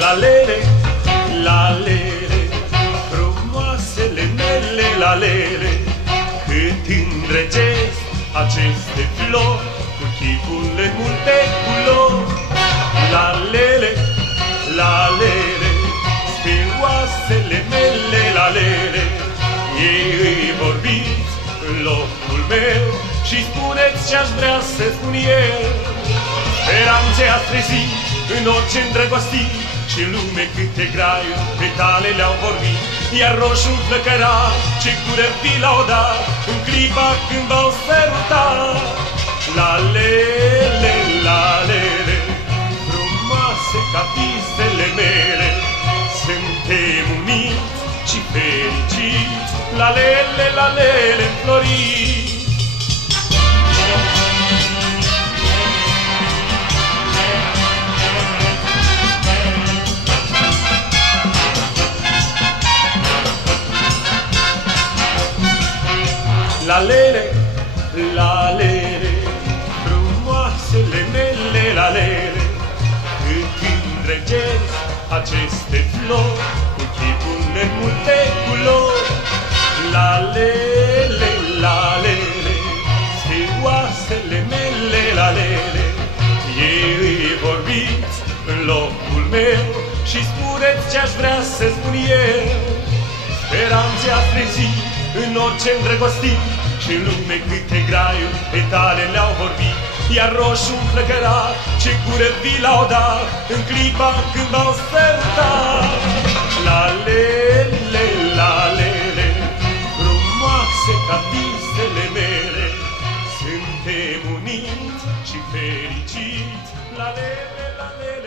La lele, la lele, frumoasele mele, la lele, cât îndrăgesc aceste flori, cu chipul în multe culori. La lele, la lele, spioasele mele, la lele, ei îi vorbiți în locul meu și spuneți ce-aș vrea să spun eu. Speranțe ați trezit în orice îndrăgostit și în lume câte graiuri petale le-au vorbit, iar roșul flăcăra ce cură vi l-au dat în clipa când v-au sărutat. La lele, la lele, frumoase ca visele mele, suntem uniți și fericiți, la lele, la lele înfloriți. La lele, la lele, frumoasele mele, la lele, cât îndrăgesc aceste flori, cu chipul în multe culori. La lele, la lele, spioasele mele, la lele, ei îi vorbiți în locul meu și spuneți ce-aș vrea să spun eu. Speranțe ați trezit în orice îndrăgostit și în lume câte graiuri petale le-au vorbit, iar roșul flăcăra ce cură vi l-au dat în clipa când v-au sărutat. La lele, la lele, frumoase ca visele mele, suntem uniți și fericiți, la lele, la lele.